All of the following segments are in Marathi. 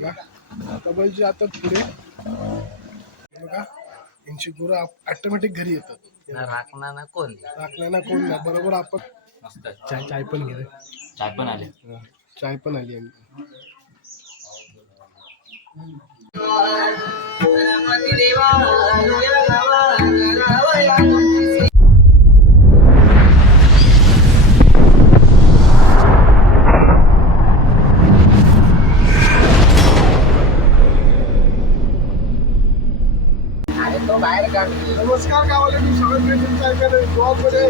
बघा. डबलची आता पुढे बघा यांची गुरं ऑटोमॅटिक घरी येतात. राखणार ना कोण? राखण्याला कोण नाही बरोबर आपण चाय चाय पण घे. चाय पण आले. चाय पण आली आमची नमस्कार गावाला मी आहे तुमच्या एखाद्या ब्लॉगमध्ये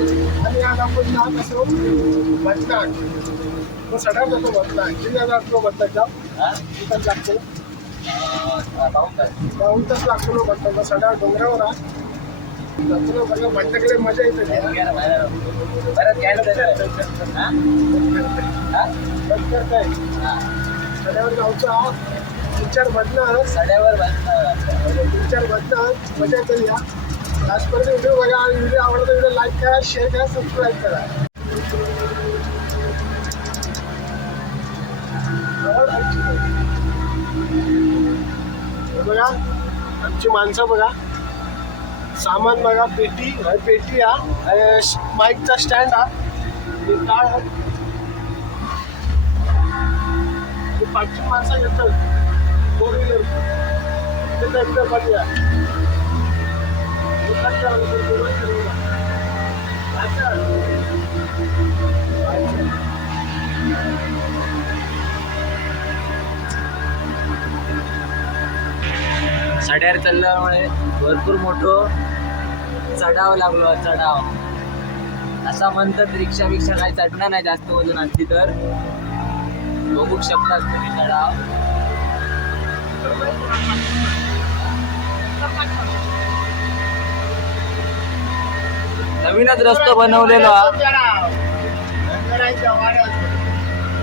आणि आज आपण जात असो बदनाट तो सडा नको बदनाट किती हजार तो बदनाट जाऊ. किती लागतो. दोन तास लागतो तो सडा डोंगरावर आहे. मजा येते. बंद करताय. सड्यावर जाऊचा तीन पिक्चर बदनात सड्यावर तीन चार मजा करूया. आजपर्यंत व्हिडिओ बघा आणि व्हिडिओ आवडला व्हिडिओ लाईक करा शेअर करा सबस्क्राईब करा. बघा आमची माणसं बघा. सामान बघा पेटी पेटी हा. माईकचा स्टँड हा. टाळ हा. हे पाचशे माणसं येतात. फोर व्हीलर ट्रॅक्टर सड्यावर चालल्यामुळे भरपूर मोठं चढाव लागलो चढाव. असा म्हणतात रिक्षा बिक्षा काही चढणार नाही जास्त वजन असली तर. बघू शकतात तुम्ही चढाव. नवीनच रस्ता बनवलेला.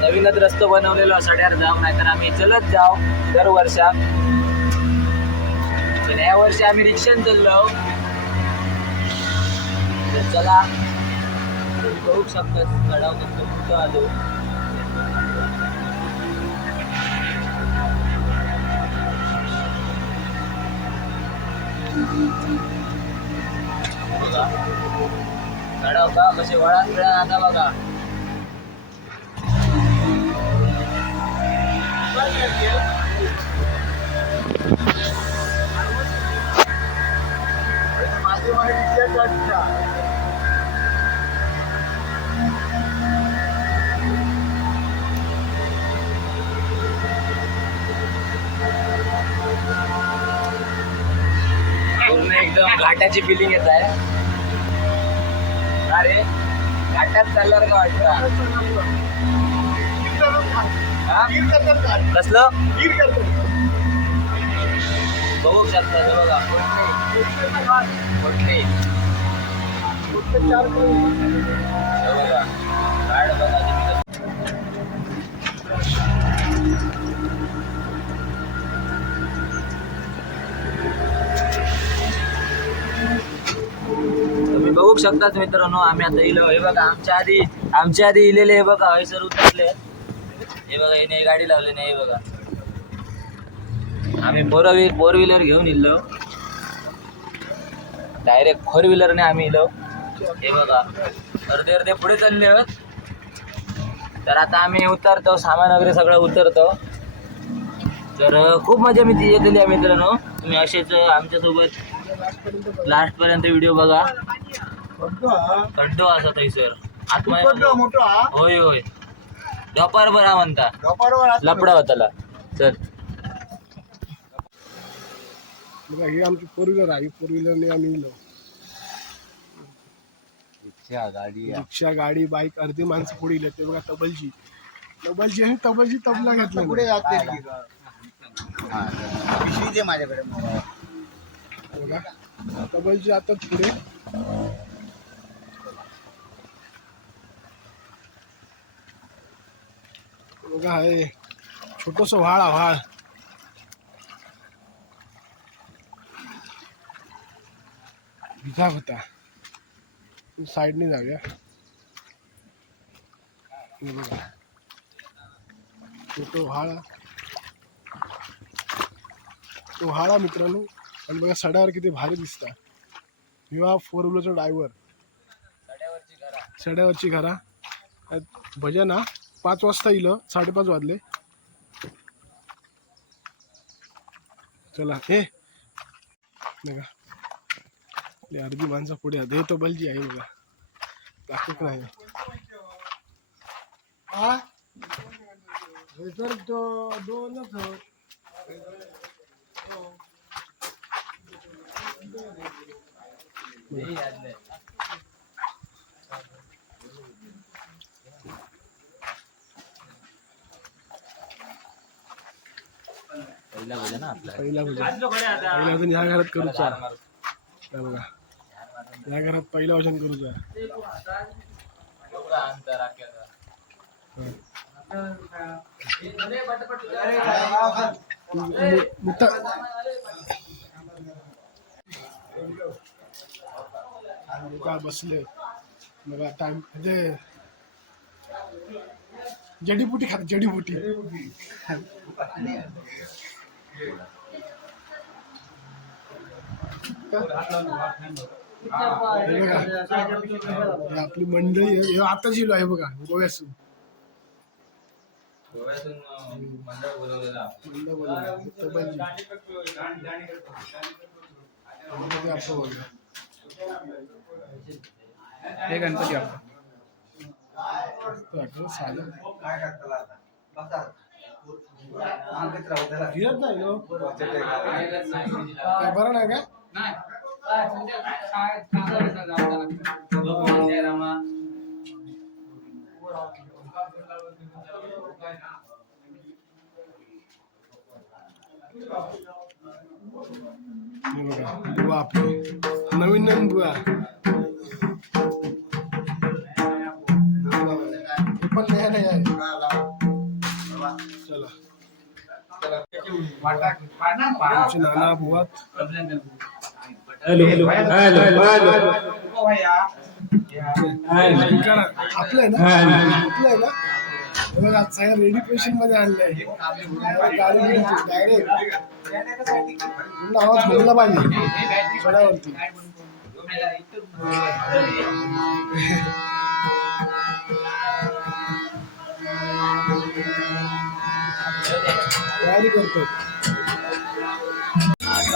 नवीनच रस्ता बनवलेला सड्यावर जाऊ नाहीतर आम्ही चलत जाऊ दर वर्षात पण या वर्षी आम्ही रिक्षा चाललो. चला करू बघू चढाव कसं कुठं आलो. चढाव का कसे वळण बिळण आता बघा पूर्ण एकदम घाटाची फिलिंग येत आहे. अरे घाटात चालल्यावर का वाटतं? हा? करतात कसलं? बघू शकता हे बघा. कुठली? बघा. गाड बघा बघू शकताच मित्रांनो आम्ही आता इलो हे बघा आमच्या आधी आमच्या आधी इलेले हे बघा हे सर उतरले. हे बघा हिने गाडी लावली नाही हे बघा. आम्ही फोर व्हील फोर व्हीलर घेऊन इलो. डायरेक्ट फोर व्हीलरने आम्ही इलो. हे बघा अर्धे अर्धे पुढे चालले आहोत. तर आता आम्ही उतरतो सामान वगैरे सगळं उतरतो. तर खूप मजा मी ती येतली आहे मित्रांनो. तुम्ही असेच आमच्यासोबत लास्टपर्यंत व्हिडिओ बघा. खड्डो? असा थंयसर मोठा? हा. होय होय. दुपार बरा म्हणता. लपडा होताला. बघा ही आमची फोर व्हीलर आहे. फोर व्हीलरने आम्ही इलो. गाडी रिक्षा गाडी बाईक अर्धी माणसं पुढे इले. ते बघा तबलची. तबलची आणि तबलची तबला घातला पुढे माझ्याकडे. बघा. तबलची आता पुढे. बघा हे छोटस व्हाळ व्हाळ. विभाग होता साईडने जाऊया बघा. छोटं व्हाळ. तो व्हाळा मित्रांनो. आणि बघा सड्यावर किती भारी दिसता. विवाह फोर व्हीलरचा ड्रायव्हर सड्यावरची घरा. भजन हा? पाच वाजता येईल साडेपाच वाजले. चला हे. बघा. अर्धी माणसं पुढे. हे तो बलजी आहे बघा. बाकी नाही. दोनच आहेत. हे यादलंय. पहिला भजन हा आपला. पहिला भजन पहिला भजन या घरात करूचा. हे बघा. या घरात पहिला भजन करूचा का बसले? बघा टाइम म्हणजे जडीबुटी खात जडीबुटी. बघा आपली मंडळी आहे. आता जिलो आहे बघा गोव्यासून. हे गणपती बाप्पा. तो वाटलं साधं. फिरत नाही नो. काय बरं नाही का हे बघा बुवा आपली नवीन नवीन बुवा हे पण नया आमचे नाना बुवा. आपलं आहे ना आपलं आहे ना. हे बघा सगळ्या रेडी पेशंटमध्ये आणलंय. गाडी डायरेक्ट आवाज बोलला पाहिजे. तयारी करतो.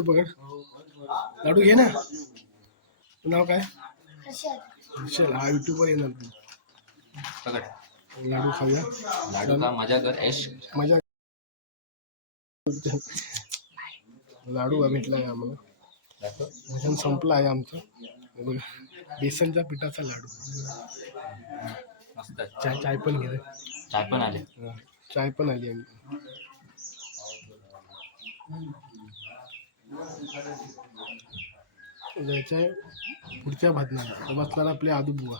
लाडू पकड. लाडू घे ना. नाव काय? चल हा युट्यूबवर येणार तू. पकड. लाडू खाऊया. लाडू का मजा कर ऐश मजा लाडू हा भेटलाय आम्हाला. भजन संपलं आहे आमचं. बघा बेसनच्या पिठाचा लाडू. मस्त. चाय चाय पण घे. चाय पण आले. हा, चाय पण आली आम्ही. जायचं आहे पुढच्या भातनाला बसणार आपले आदू बुवा.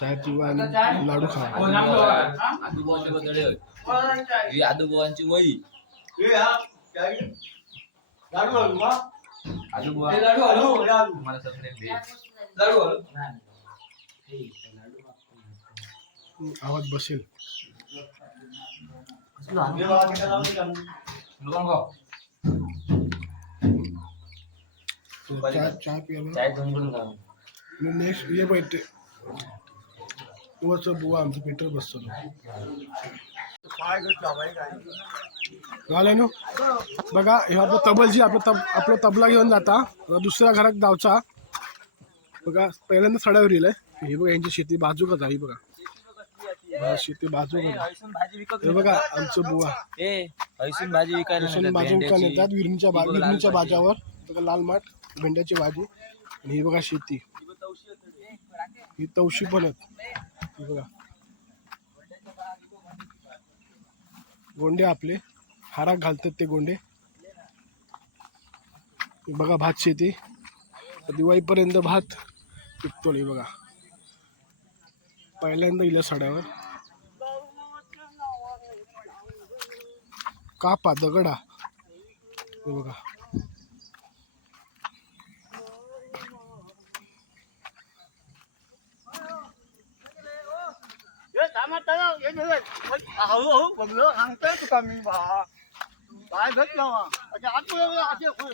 चाय पिवा आणि लाडू खावा बदळे ही आजूबाबांची वही. मला आवाज बसेल. चाय चाय प्यायला. चाय दोन दोन खाऊ नेक्स्ट ये बैठे. वरचं बुवा आमचं बसतो. झालं ना? बघा हे आपलं तबलजी आपलं तब आपलं तबला घेऊन जाता. आता दुसऱ्या घरात गावचा. बघा पहिल्यांदा सड्यावर येईल हे. बघा यांची शेती बाजूकच आहे ही बघा. शेती बाजू भाजी हे बघा आमचं बुवा. हैसून भाजी विकायला बाजू का भेंड्याची. नेतात विरणीच्या ही विरणीच्या भाजी. बाजावर बघा लाल माठ. भेंड्याची भाजी आणि ही बघा शेती. ही तवशी पण आहेत. बघा. गोंडे आपले. हाराक घालतात ते गोंडे. बघा भात शेती. दिवाळीपर्यंत भात पिकतो नाही बघा. पहिल्यांदा इला साड्यावर. कापा दगडा. हे बघा. हळूहळू बघलं सांगतोय तुका मी बा काय भेटलं असे आतमध्ये असे होय.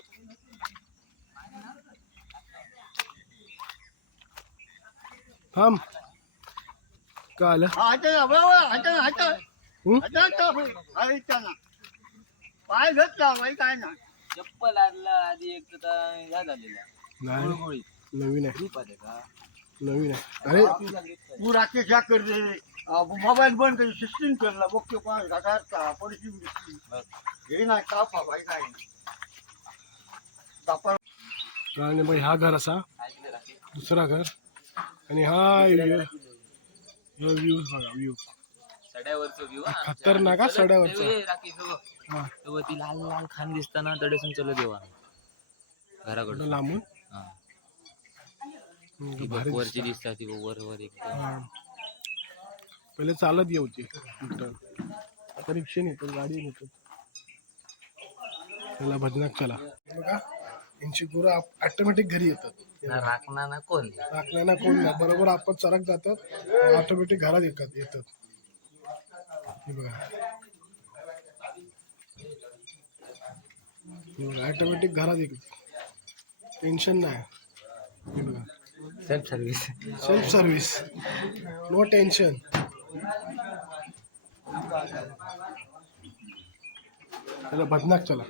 थांब का आलं हा, हाते ना, बरोबर, हाते ना, हाते. हं? हाते ना, तो होय. हा, इच्छा ना. पाय घेतला बाई काय ना चप्पल आणला आधी एक तर ह्या झालेला नाही गुळगुळीत. नवीन आहे ग्रुप आहे का नवीन आहे अरे तू पाय घाटाचा पडशी हे नाही कापा बाई काय नाही कापा आणि मग हा घर असा? दुसरा घर आणि हा व्ह्यू बघा व्ह्यू सड्यावरचं व्ह्यू खतरनाक हा सड्यावरचा. हो. तेव्हा ती लाल लाल खान दिसताना तडेसून चलो देवा घराकडून लांबून हा. ती भारी वरची दिसतं. दिसतात ती वर वर एकदम हा. पहिले चालत येऊची आता रिक्षेने येतात गाडी येतात त्याला भजनात चला. बघा यांची गुरं ऑटोमॅटिक घरी येतात. ना राखणार ना कोण राखल्याना कोण नाही बरोबर आपण चरक जातात ऑटोमॅटिक घरात येतात येतात. हे बघा. ऑटोमॅटिक घरात येतात. टेन्शन नाही. हे बघा. Self service self service no tension चला भजनाक चला.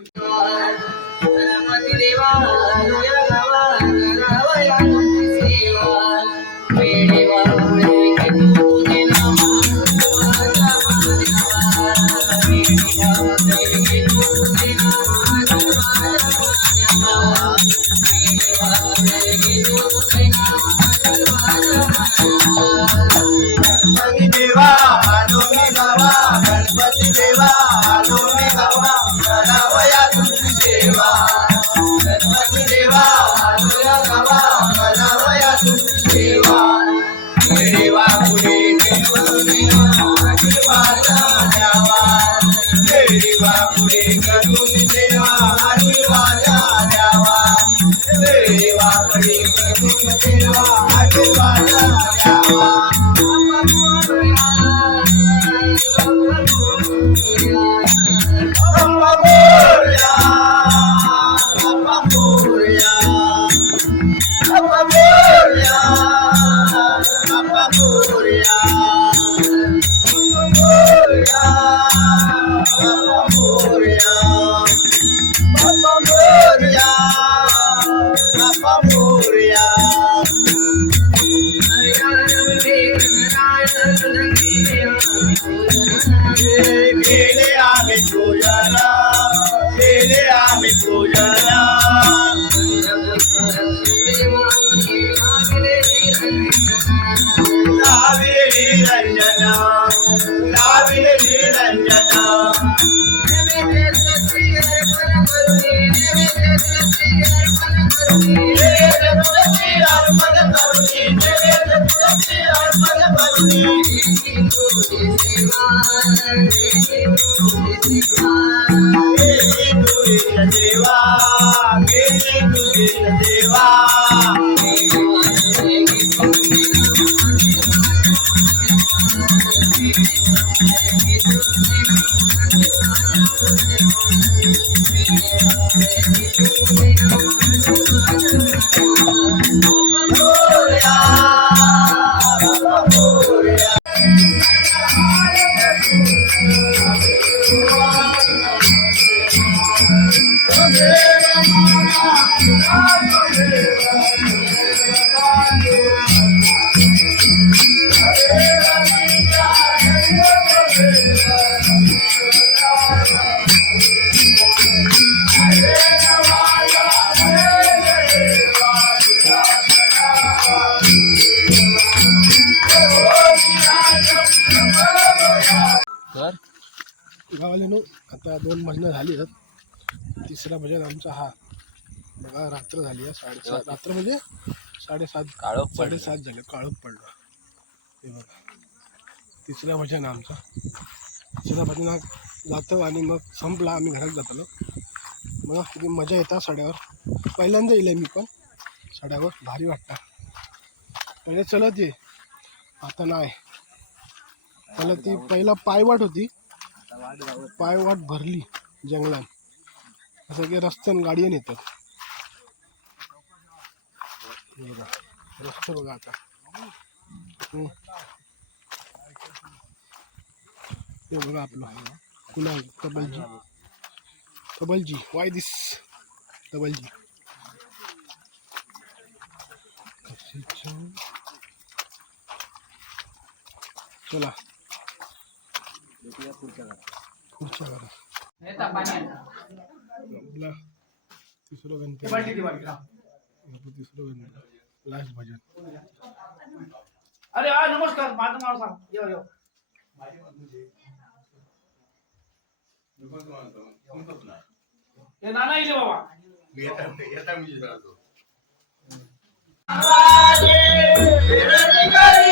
Thank you. तर? गावालेनो आता दोन भजनं झाली आहेत. तिसरा भजन आमचा हा. बघा रात्र झाली आहे साडेसात रात्र. म्हणजे साडेसात काळोख. साडेसात झाले काळोख पडलं. हे बघा. तिसरा भजन आमचा. तिसरा भजन हा जातो आणि मग संपला आम्ही घरात जातो मग किती मजा येतात साड्यावर. पहिल्यांदा येईल मी पण. साड्यावर भारी वाटतं. पहिले चलत ये. आता नाही. त्याला ती पहिला पायवाट होती. पायवाट भरली जंगलात. असं रस्त्यान गाडीन येतात. बघा रस्ते बघा आता. ते बघा आपलं. कुणाल? कबलजी तबलजी. वाय दिस तबलजी. चला. पुढच्या घरात. तिसरं गणपती. तिसरं गणपती. लास्ट भजन. अरे हा नमस्कार. माझं नाव सांग. येऊ येऊ हे नाना येईल बाबा. तू पण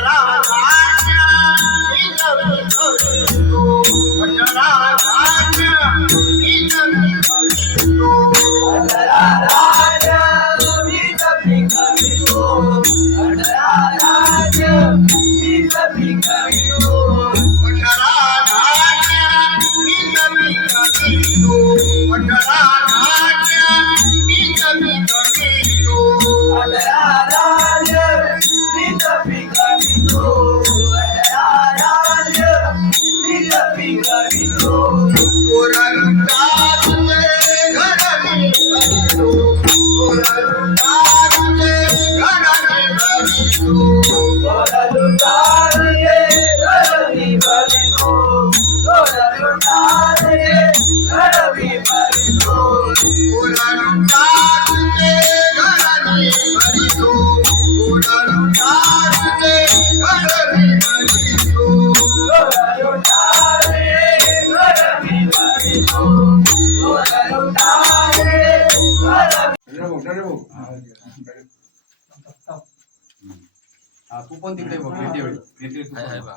येते वेळी येते तू हाय, हाय. बा.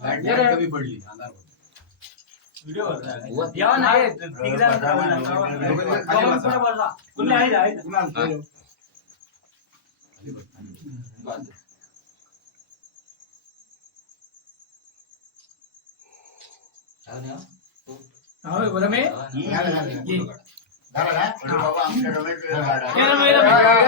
कोणा कमी पडली अंधार होता. या